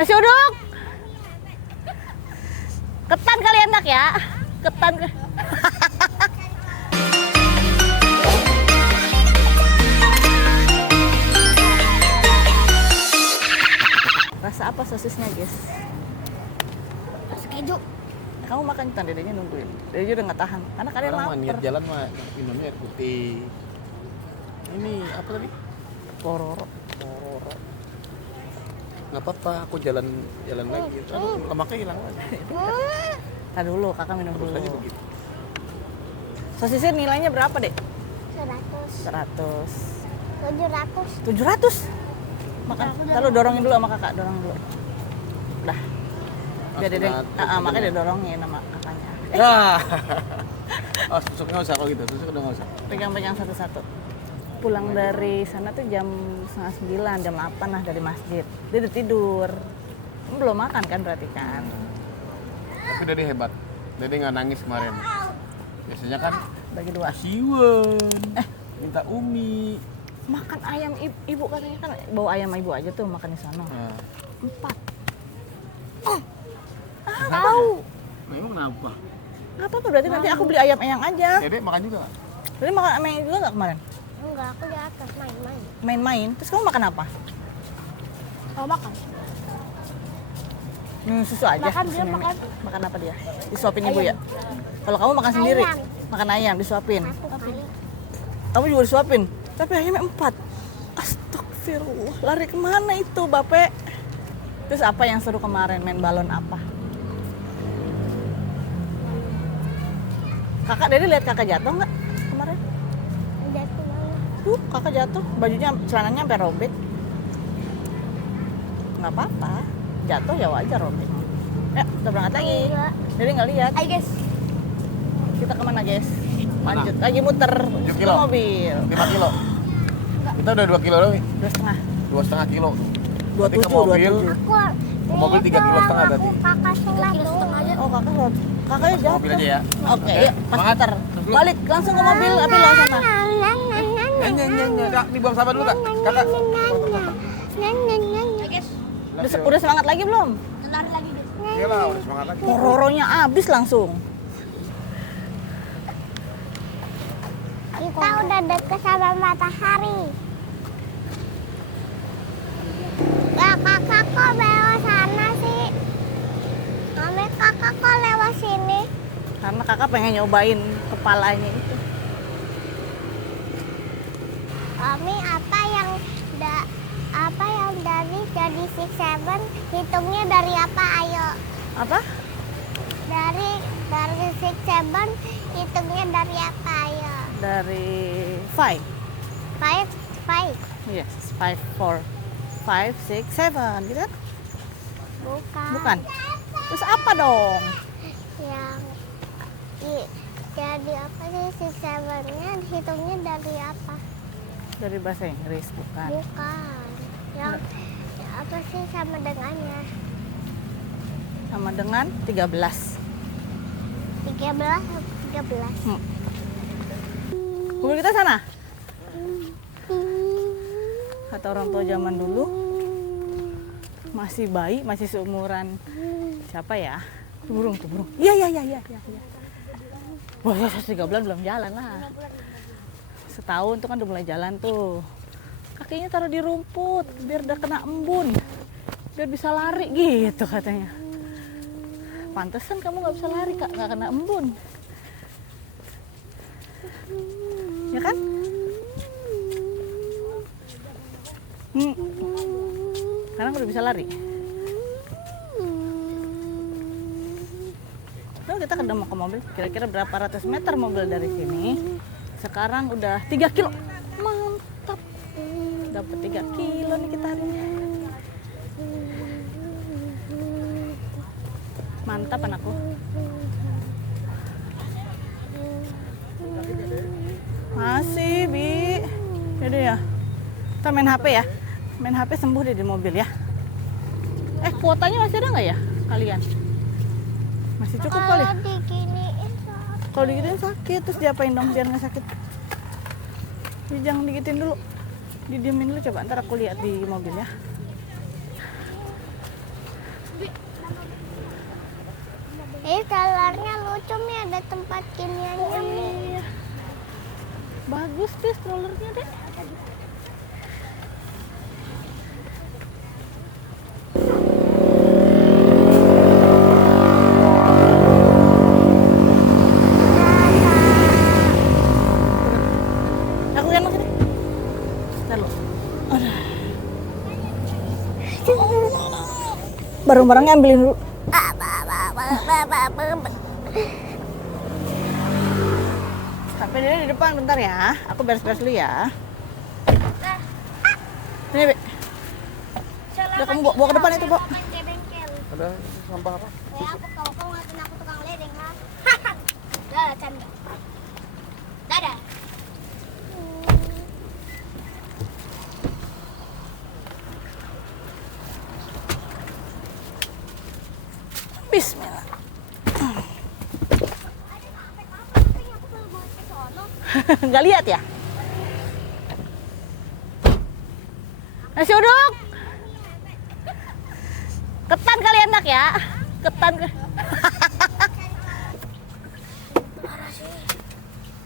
Nasi uduk. Ketan kali enak ya. Ketan. Rasa apa sosisnya, guys? Rasa keju. Kamu makan ketan, dedenya nungguin. Dede udah nggak tahan. Karena kalian Orang mah niat lapar. jalan mah minumnya air putih. Ini apa tadi? Pororo. Pororo. Nggak apa-apa, aku jalan lagi. Aduh, lemaknya hilang lagi. Tadi dulu, kakak minum Terus dulu. aja begitu. Sosisnya nilainya berapa, Dek? 100. 100. 700. 700. Makan. Lalu dorongin dulu sama kakak, dorong dulu. Udah. Biar Dede, makanya dia dorongin sama kakaknya. Ya. Oh, susuk nggak usah kalau gitu. Susuk udah nggak usah. Pegang-pegang satu-satu. Pulang dari sana tuh jam 8:30, jam 8 lah dari masjid. Dia udah tidur. Belum makan kan berarti kan? Tapi Dede hebat. Dede nggak nangis kemarin. Biasanya kan Bagi dua. Siwen. Minta umi. Makan ayam ibu katanya kan bawa ayam ibu aja tuh makan di sana. Nah, 4. tahu. Nah, emang kenapa? Nggak apa-apa berarti nanti aku beli ayam eyang aja. Dede makan juga nggak? Jadi makan ayam eyang juga nggak kemarin? Enggak, aku di atas main-main. Main-main. Terus kamu makan apa? Kalau makan. Minum susu aja. Makan Terus dia, minum- makan. Makan apa dia? Disuapin ibu ya? Kalau kamu makan sendiri? Ayam. Makan ayam disuapin. Satu kali. Kamu juga disuapin? Tapi ayamnya 4. Astagfirullah. Lari kemana itu, Bape? Terus apa yang seru kemarin? Main balon apa? Kakak, Dede lihat kakak jatuh nggak kemarin? Udah tuh mana? Kakak jatuh. Bajunya, celananya sampai robek. Nggak apa-apa. Jatuh ya wajar robek. Ya, kita berangkat lagi. Enggak. Dede nggak lihat. Ayo guys. Kita kemana, guys? Mana? Lanjut. Lagi muter 7 ke kilo. mobil. 5 kilo. Kita udah 2 kilo loh. 2,5. 2,5 kilo. 27, Berarti ke mobil. 27. Aku Mobil 3 kilo setengah aku berarti. kakak setengah aja. Oh, kakaknya Masuk jatuh. mobil aja ya. Oke, Oke, yuk, pas semangat. muter. Terus dulu. Balik langsung ke mobil, tapi lo sana. Nyanyi. Kak, nih buang sabar dulu, Kak. Kakak. Udah semangat lagi belum? Lari lagi guys. Iya lah, udah semangat lagi. Pororonya habis langsung. Kita udah deket sama matahari. Ya kakak kok lewat sana sih? Mami kakak kok lewat sini? Karena kakak pengen nyobain kepalanya itu. Mami apa yang dari jadi 67 hitungnya dari apa? Ayo. Apa? Dari 67 hitungnya dari apa? Ayo. Dari 5. 5. Yes, 5, 4, 5, 6, 7. Gitu kan? Bukan. Bukan. Terus apa dong? Yang jadi apa sih 67-nya hitungnya dari apa? Dari bahasa Inggris, bukan. Bukan. Yang apa sih sama dengannya? Sama dengan 13. 13 atau 13? Mobil kita sana? Kata orang tua zaman dulu, masih bayi, masih seumuran siapa ya? Burung tuh, burung. Iya. Wah, 13 belum jalan lah. Setahun tuh kan udah mulai jalan tuh. Kakinya taruh di rumput biar udah kena embun. Biar bisa lari gitu katanya. Pantesan kamu nggak bisa lari, Kak, nggak kena embun. Ya kan? Sekarang udah bisa lari. Lalu kita mau ke mobil, kira-kira berapa ratus meter mobil dari sini? Sekarang udah 3 kilo. Mantap. Dapat 3 kilo nih kita hari ini. Mantap anakku. Masih, Bi. Yaudah ya. Kita main HP ya. Main HP sembuh deh di mobil ya. Kuotanya masih ada nggak ya kalian? Masih cukup kali. Kalau diginiin Kalau digituin sakit, terus diapain dong biar nggak sakit? Ya, jangan digituin dulu. Didiemin dulu coba, ntar aku lihat di mobil ya. Strolernya lucu nih, ada tempat kimianya nih. Iya. Bagus deh strollernya deh. Aku gendong sini. Lalu. Barang-barangnya ambilin dulu. Sampai dia di depan bentar ya. Aku beres-beres dulu ya. Ini, Be. Udah kamu bawa ke depan itu, Bo. Ada sampah apa? Kau ngatain aku tukang ledeng, ha? Dadah, canda. Dadah. Bismillah. Nggak lihat ya? Nasi uduk. Ketan kali enak ya? Ketan.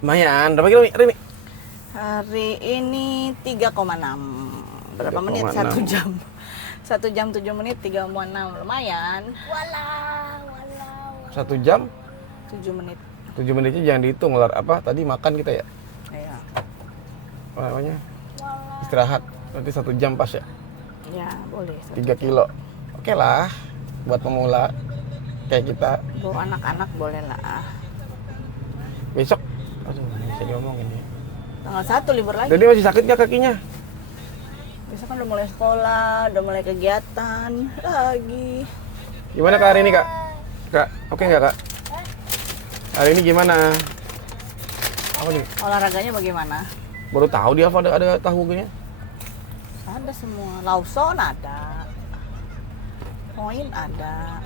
Lumayan, berapa kilo Rini? Hari ini 3,6. Berapa menit? 3,6. 1 jam. 1 jam 7 menit 3,6. Lumayan. Walau. 1 jam 7 menit. 7 menitnya jangan dihitung lar apa tadi makan kita ya. Iya. Apa namanya? Istirahat. Berarti 1 jam pas ya. Ya, boleh. 3 kilo. Oke lah buat pemula kayak kita. Bawa anak-anak boleh lah. Besok aduh bisa diomongin ya. Tanggal 1 libur lagi. Jadi masih sakit nggak kakinya? Besok kan udah mulai sekolah, udah mulai kegiatan lagi. Gimana Kak hari ini Kak? Kak, oke nggak Kak? Hari ini gimana? Apa nih? Olahraganya bagaimana? Baru tahu dia apa ada tahu gini? Ada semua. Lawson ada. Poin ada.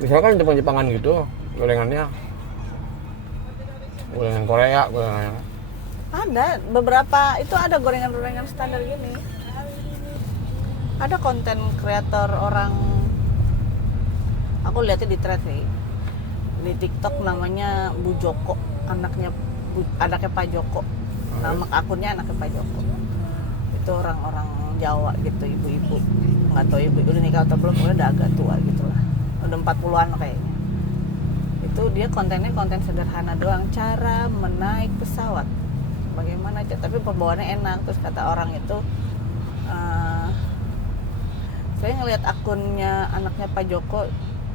Misalkan Jepang-Jepangan gitu, gorengannya. Gorengan Korea, gorengan. Ada beberapa itu ada gorengan-gorengan standar gini. Ada konten kreator orang, aku lihatnya di thread nih, di TikTok namanya Bu Joko, anaknya Pak Joko, nama akunnya anaknya Pak Joko. Itu orang-orang Jawa gitu, ibu-ibu, nggak tahu ibu udah nikah atau belum, udah agak tua gitulah, udah 40-an kayaknya. Itu dia kontennya konten sederhana doang, cara menaik pesawat, bagaimana aja, tapi pembawaannya enak. Terus kata orang itu, saya ngelihat akunnya anaknya Pak Joko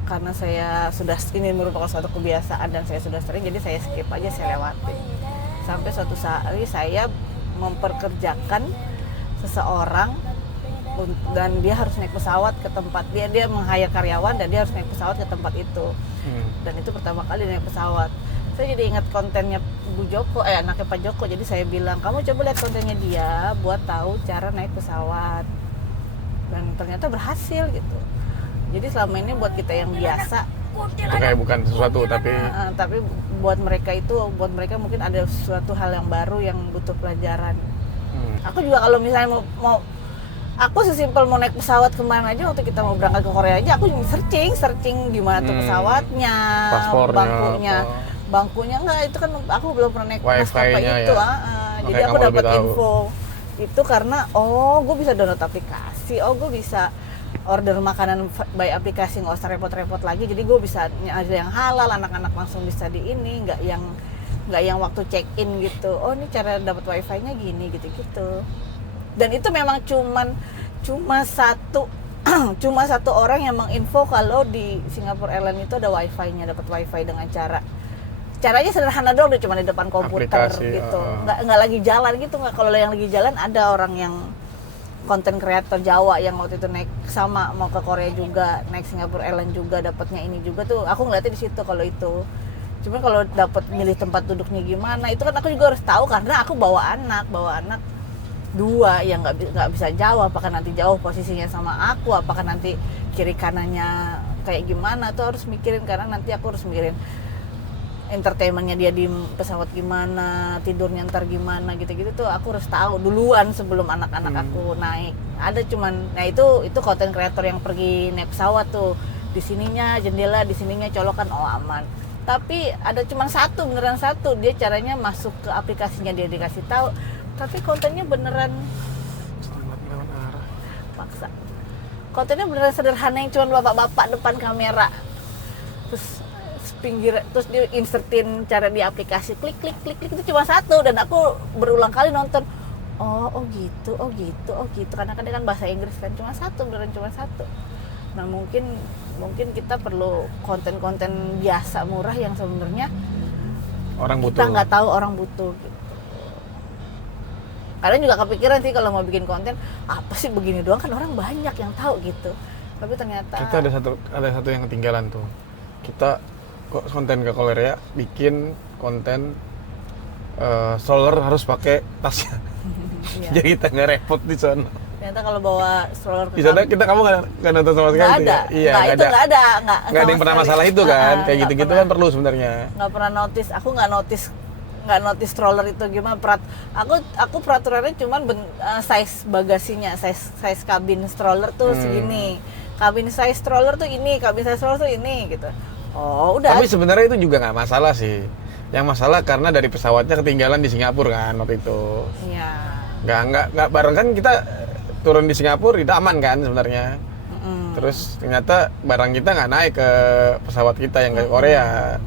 karena saya sudah, ini merupakan suatu kebiasaan dan saya sudah sering, jadi saya skip aja, saya lewatin. Sampai suatu hari saya memperkerjakan seseorang dan dia harus naik pesawat ke tempat dia meng-hire karyawan dan dia harus naik pesawat ke tempat itu. Dan itu pertama kali naik pesawat. Saya jadi ingat kontennya Bu Joko, anaknya Pak Joko. Jadi saya bilang, kamu coba lihat kontennya dia buat tahu cara naik pesawat. Dan ternyata berhasil gitu. Jadi selama ini buat kita yang biasa Itu kayak bukan sesuatu tapi buat mereka mungkin ada suatu hal yang baru yang butuh pelajaran. Aku juga kalau misalnya mau aku sesimpel mau naik pesawat kemana aja, waktu kita mau berangkat ke Korea aja aku searching gimana tuh pesawatnya, paspornya, bangkunya enggak, itu kan aku belum pernah naik maskapai itu ya. Jadi aku dapat info itu karena gue bisa download aplikasi, gue bisa order makanan by aplikasi, nggak usah repot-repot lagi. Jadi gue bisa ada yang halal, anak-anak langsung bisa di ini, nggak yang waktu check in gitu. Oh ini cara dapat wifi-nya gini gitu-gitu. Dan itu memang cuma satu orang yang menginfo kalau di Singapore Airlines itu ada wifi-nya, dapat wifi dengan caranya sederhana doang, cuma di depan komputer aplikasi, gitu. Nggak lagi jalan gitu, nggak. Kalau yang lagi jalan ada orang yang konten kreator Jawa yang waktu itu naik sama mau ke Korea juga, naik Singapore Airlines juga, dapatnya ini juga tuh. Aku ngeliatnya di situ kalau itu. Cuman kalau dapat milih tempat duduknya gimana, itu kan aku juga harus tahu karena aku bawa anak 2 yang nggak bisa jauh. Apakah nanti jauh posisinya sama aku, apakah nanti kiri kanannya kayak gimana, tuh harus mikirin. Karena nanti aku harus mikirin entertainmentnya dia di pesawat gimana, tidurnya ntar gimana, gitu-gitu tuh aku harus tahu duluan sebelum anak-anak aku naik. Ada cuman, nah itu konten kreator yang pergi naik pesawat tuh di di sininya jendela, di sininya colokan, oh aman. Tapi ada cuma satu, beneran satu, dia caranya masuk ke aplikasinya dia dikasih tahu, tapi kontennya beneran paksa. Kontennya beneran sederhana yang cuma bapak-bapak depan kamera, terus pinggir, terus dia insertin cara di aplikasi, klik itu cuma satu, dan aku berulang kali nonton. Oh gitu, karena kan dia kan bahasa Inggris kan, cuma satu, beneran cuma satu. Nah mungkin kita perlu konten-konten biasa murah yang sebenarnya orang butuh. Kita nggak tahu orang butuh gitu. Kalian juga kepikiran sih kalau mau bikin konten, apa sih begini doang, kan orang banyak yang tahu gitu. Tapi ternyata kita ada satu yang ketinggalan tuh. Kita kok konten ke Korea bikin konten stroller harus pakai tasnya. iya. Jadi kita nggak repot di sana. Ternyata kalau bawa stroller ke Di sana kamu nggak nonton sama sekali. nggak ada. Ya? Iya, nggak nggak ada nggak yang sama pernah sekali. masalah itu kan. Kayak Nggak gitu-gitu pernah. kan perlu sebenarnya. Nggak pernah notice. Aku nggak notice stroller itu gimana. Aku peraturannya cuman size bagasinya, size kabin stroller tuh segini. Kabin size stroller tuh ini, kabin size stroller tuh ini gitu. Oh udah. Tapi sebenarnya itu juga nggak masalah sih. Yang masalah karena dari pesawatnya ketinggalan di Singapura kan waktu itu. Iya. Nggak bareng kan, kita turun di Singapura itu aman kan sebenarnya. Terus ternyata barang kita nggak naik ke pesawat kita yang ke Korea.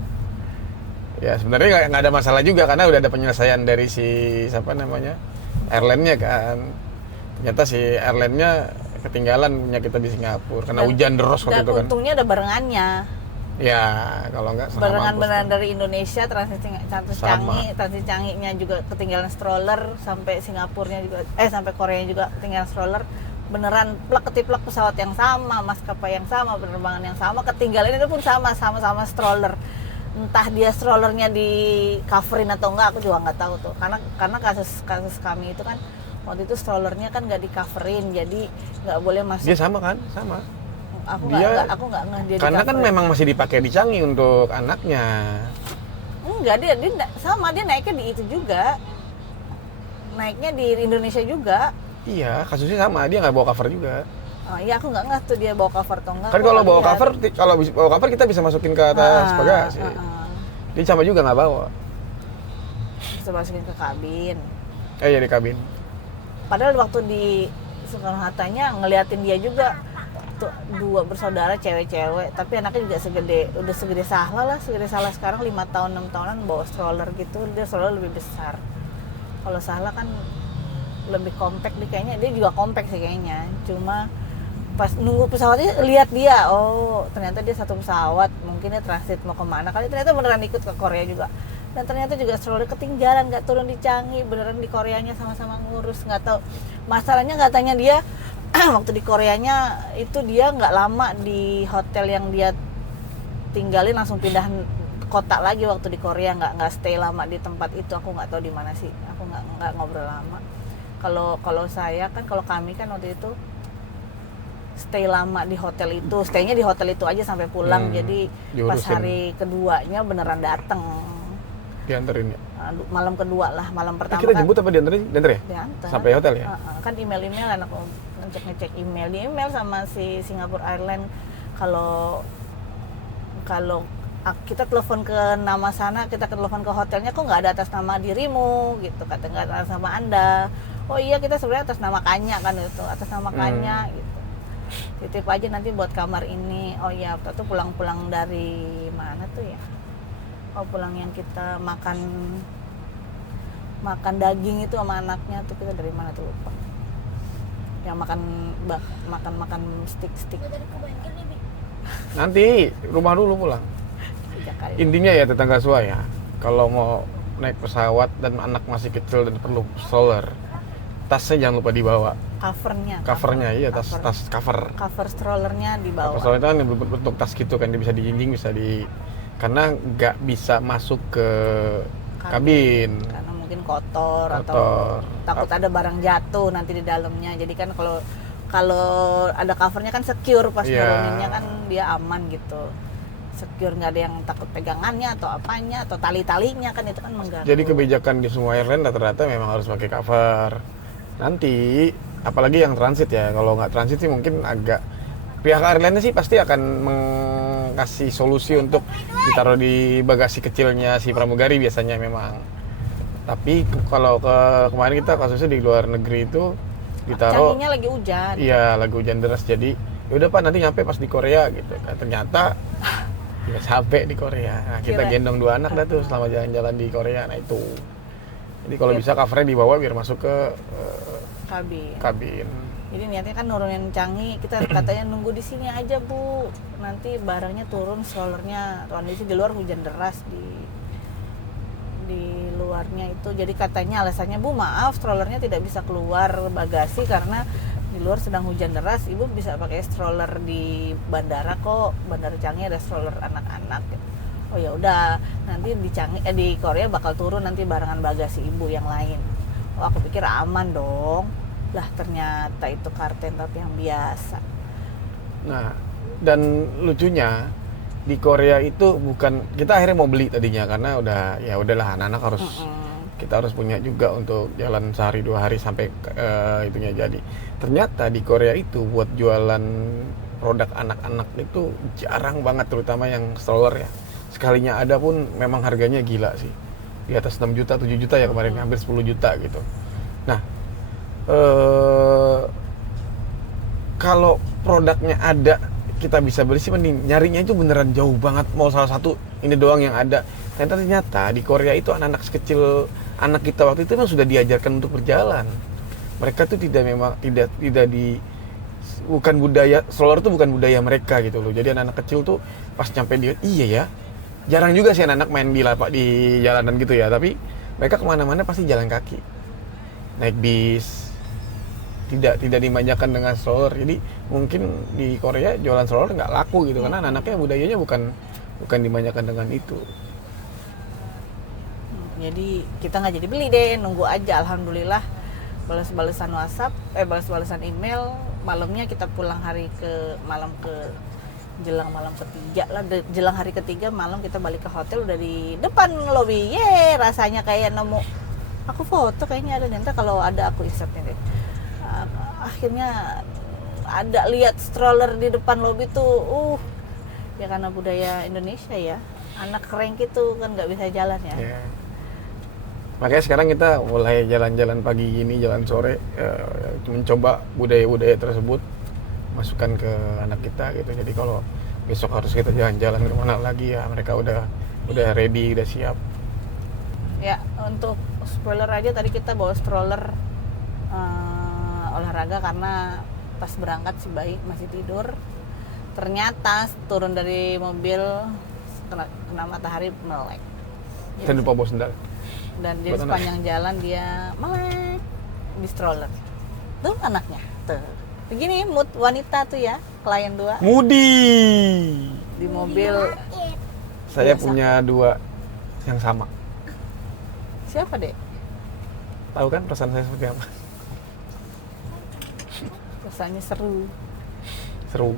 Ya sebenarnya nggak ada masalah juga karena udah ada penyelesaian dari si siapa namanya airline-nya kan. Ternyata si airline-nya ketinggalan punya kita di Singapura karena hujan deras waktu Dan itu kan. untungnya ada barengannya. Ya kalau nggak setengah Barengan mampus beneran kan. dari Indonesia, transit Canggih-nya juga ketinggalan stroller, sampai Singapurnya juga sampai Korea juga ketinggalan stroller. Beneran ketiplak pesawat yang sama, maskapai yang sama, penerbangan yang sama, ketinggalan itu pun sama stroller. Entah dia strollernya di coverin atau enggak, aku juga nggak tahu tuh. Karena kasus kami itu kan waktu itu strollernya kan nggak di coverin, jadi nggak boleh masuk. Dia sama kan, sama. Aku Dia- nggak ngeh dia Karena kan di-coverin. memang masih dipakai di Changi untuk anaknya. Enggak, dia sama, dia naiknya di itu juga. Naiknya di Indonesia juga. Iya, kasusnya sama, dia nggak bawa cover juga. Oh iya, aku nggak ngeh tuh dia bawa cover atau enggak. Kan Aku kalau nggak bawa lihat. cover kita bisa masukin ke atas bagasi. Dia sama juga nggak bawa. Bisa masukin ke kabin. Iya di kabin. Padahal waktu di Soekarno-Hattanya ngeliatin dia juga tuh, dua bersaudara cewek-cewek, tapi anaknya juga udah segede Sahla sekarang 5 tahun 6 tahunan bawa stroller gitu. Dia stroller lebih besar. Kalau Sahla kan lebih compact, dia kayaknya dia juga compact sih kayaknya. Cuma pas nunggu pesawatnya lihat dia, oh ternyata dia satu pesawat, mungkin dia transit mau kemana kali, ternyata beneran ikut ke Korea juga. Dan ternyata juga stroller ketinggalan, nggak turun di Changi, beneran di Koreanya sama-sama ngurus, nggak tahu. Masalahnya katanya dia waktu di Koreanya itu dia nggak lama di hotel yang dia tinggalin, langsung pindah kota lagi waktu di Korea, nggak stay lama di tempat itu. Aku nggak tahu di mana sih, aku nggak ngobrol lama. Kalau saya kan, kalau kami kan waktu itu stay lama di hotel itu, staynya di hotel itu aja sampai pulang. Jadi pas diurusin. hari keduanya beneran dateng. Dianterin ya. Malam kedua lah, malam pertama Kita kan jemput apa dianterin? Dianter ya? diantar. Sampai hotel ya? Kan email aku ngecek email, di email sama si Singapore Airlines kalau kita telepon ke nama sana, kita telepon ke hotelnya, kok nggak ada atas nama dirimu gitu, kata nggak ada atas nama Anda. Oh iya, kita sebenarnya atas nama Kanya kan, itu atas nama Kanya gitu. Titip aja nanti buat kamar ini. Oh iya, waktu itu pulang dari mana tuh ya? Oh, pulang yang kita makan daging itu sama anaknya tuh, kita dari mana tuh lupa. Yang makan stick. Nanti rumah dulu pulang. Jakarta. Intinya ya tetangga Sua ya, kalau mau naik pesawat dan anak masih kecil dan perlu stroller, tasnya jangan lupa dibawa. Covernya iya, tas cover. Cover strollernya dibawa. Stroller itu kan bentuk tas gitu kan, dia bisa dijinjing, karena nggak bisa masuk ke kabin. Karena mungkin kotor atau takut ada barang jatuh nanti di dalamnya. Jadi kan kalau ada covernya kan secure, pas nuruninnya kan dia aman gitu. Secure, nggak ada yang takut pegangannya atau apanya atau tali-talinya kan, itu kan mengganggu. Jadi kebijakan di semua airline rata-rata memang harus pakai cover. Nanti apalagi yang transit ya, kalau nggak transit sih mungkin agak pihak airline sih pasti akan kasih solusi untuk ditaruh di bagasi kecilnya si pramugari biasanya memang. Tapi kalau kemarin kita kasusnya di luar negeri itu ditaruh. Canggihnya lagi hujan. Iya, lagi hujan deras, jadi ya udah Pak nanti nyampe pas di Korea gitu. Ternyata nggak sampai di Korea. Nah, kita gendong 2 anak dah tuh selama jalan-jalan di Korea. Nah itu. Jadi kalau bisa covernya dibawa biar masuk ke kabin. Jadi niatnya kan nurunin Changi, kita katanya nunggu di sini aja Bu. Nanti barangnya turun, strollernya. Kondisi di luar hujan deras di luarnya itu. Jadi katanya alasannya Bu maaf strollernya tidak bisa keluar bagasi karena di luar sedang hujan deras. Ibu bisa pakai stroller di bandara kok. Bandara Changi ada stroller anak-anak. Oh ya udah, nanti di Changi di Korea bakal turun nanti barangan bagasi Ibu yang lain. Oh aku pikir aman dong. Lah ternyata itu karten tapi yang biasa. Nah, dan lucunya di Korea itu bukan, kita akhirnya mau beli tadinya karena udahlah anak-anak harus kita harus punya juga untuk jalan sehari 2 hari sampai itunya jadi. Ternyata di Korea itu buat jualan produk anak-anak itu jarang banget, terutama yang stroller ya. Sekalinya ada pun memang harganya gila sih. Di atas 6 juta, 7 juta ya kemarin, hampir 10 juta gitu. Nah, kalau produknya ada kita bisa beli sih mending. Nyarinya itu beneran jauh banget, mau salah satu ini doang yang ada. Ternyata di Korea itu anak-anak sekecil anak kita waktu itu memang sudah diajarkan untuk berjalan. Mereka tuh bukan budaya stroller itu bukan budaya mereka gitu loh. Jadi anak-anak kecil tuh pas nyampe iya ya, jarang juga sih anak-anak main di jalanan gitu ya. Tapi mereka kemana-mana pasti jalan kaki, naik bis, tidak dimanjakan dengan stroller. Jadi mungkin di Korea jualan stroller nggak laku gitu karena anak-anaknya budayanya bukan dimanjakan dengan itu. Jadi kita nggak jadi beli deh, nunggu aja. Alhamdulillah balas-balasan WhatsApp, balas-balasan email. Malamnya kita pulang jelang malam ketiga lah, jelang hari ketiga malam kita balik ke hotel udah di depan lobby. Rasanya kayak nemu. Aku foto kayaknya ada nanti kalau ada aku insertnya deh. Akhirnya ada lihat stroller di depan lobi tuh. Ya karena budaya Indonesia ya. Anak cranky tuh kan nggak bisa jalan ya. Yeah. Makanya sekarang kita mulai jalan-jalan pagi gini, jalan sore, mencoba budaya-budaya tersebut masukkan ke anak kita gitu. Jadi kalau besok harus kita jalan-jalan ke mana lagi ya mereka udah ready, udah siap. Ya, untuk spoiler aja tadi kita bawa stroller olahraga karena pas berangkat si bayi masih tidur. Ternyata turun dari mobil kena matahari melek. Saya lupa bawa sendal. Dan jadi sepanjang jalan dia melek di stroller. Tuh anaknya. Tuh. Begini mood wanita tuh ya, klien 2. Mudi. Di mobil. Saya punya 2 yang sama. Siapa, Dek? Tahu kan perasaan saya seperti apa? Rasanya seru. Seru.